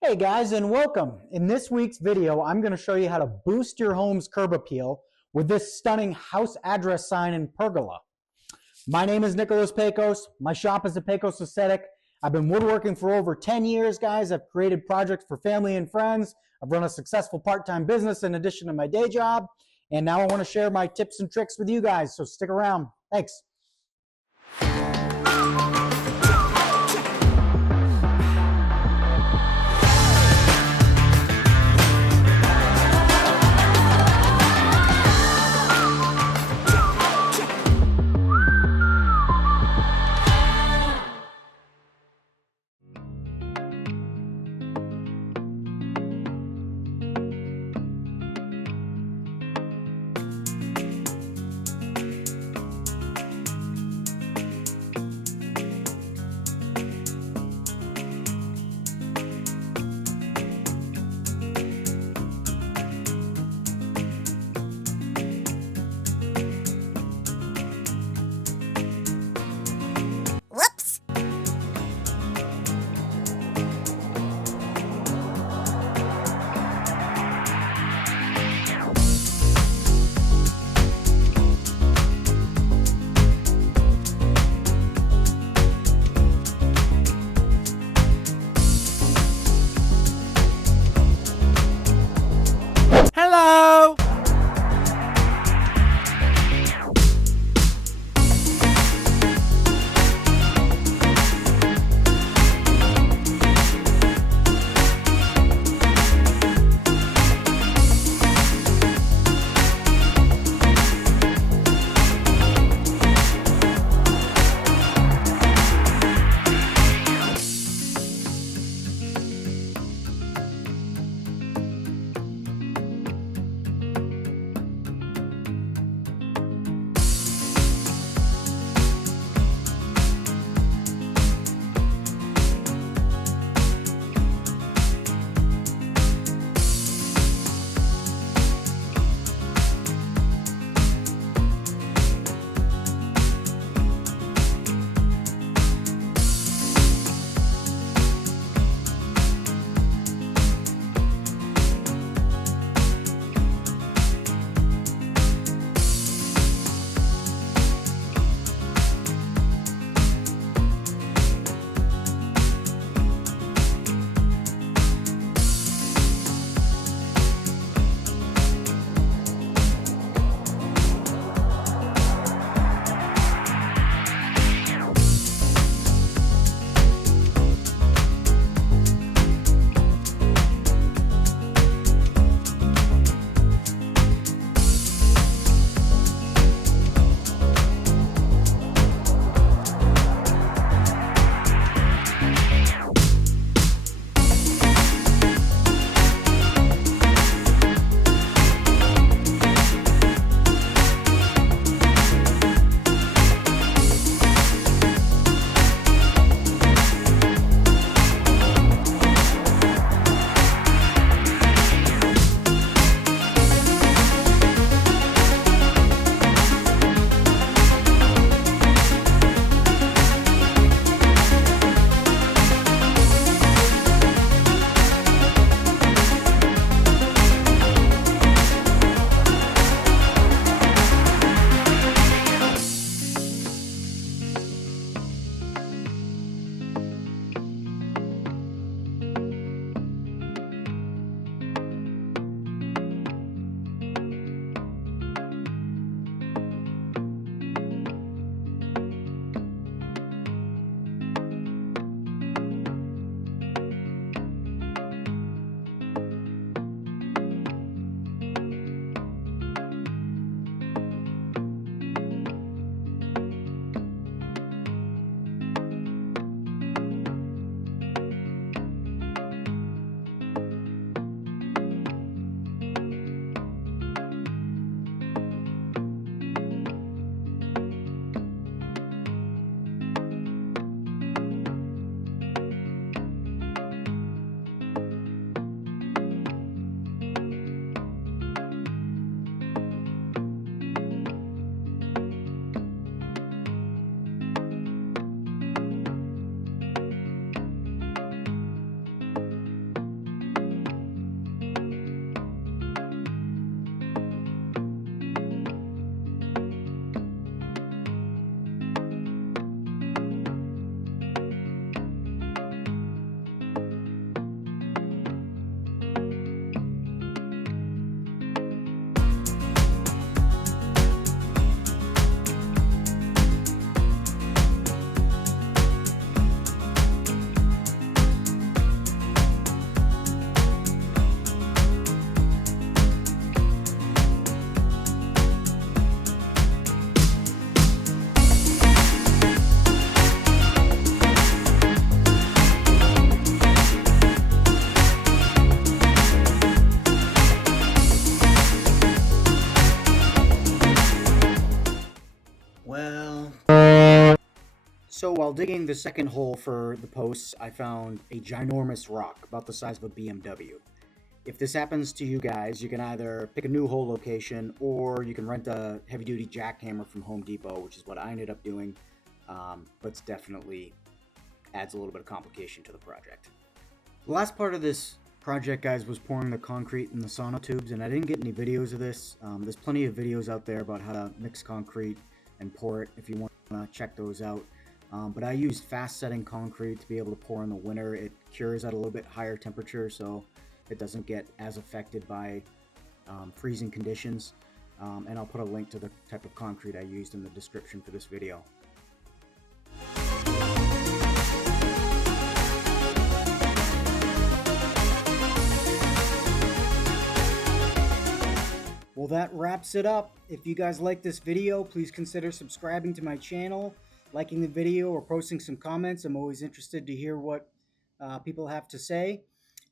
Hey guys, and welcome. In this week's video, I'm going to show you how to boost your home's curb appeal with this stunning house address sign in Pergola. My name is Nicholas Pecos. My shop is the Pecos Aesthetic. I've been woodworking for over 10 years, guys. I've created projects for family and friends. I've run a successful part-time business in addition to my day job. And now I want to share my tips and tricks with you guys, so stick around. Thanks. while digging the second hole for the posts, I found a ginormous rock about the size of a BMW. If this happens to you guys, you can either pick a new hole location or you can rent a heavy-duty jackhammer from Home Depot, which is what I ended up doing, but it's definitely adds a little bit of complication to the project. The last part of this project, guys, was pouring the concrete in the sonotubes, and I didn't get any videos of this. There's plenty of videos out there about how to mix concrete and pour it if you want to check those out. But I used fast setting concrete to be able to pour in the winter. It cures at a little bit higher temperature, so it doesn't get as affected by freezing conditions. And I'll put a link to the type of concrete I used in the description for this video. Well, that wraps it up. If you guys like this video, please consider subscribing to my channel, liking the video, or posting some comments. I'm always interested to hear what people have to say.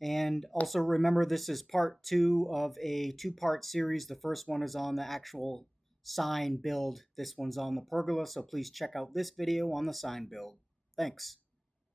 And also remember, this is part 2 of a 2-part series. The first one is on the actual sign build. This one's on the pergola, so please check out this video on the sign build. Thanks.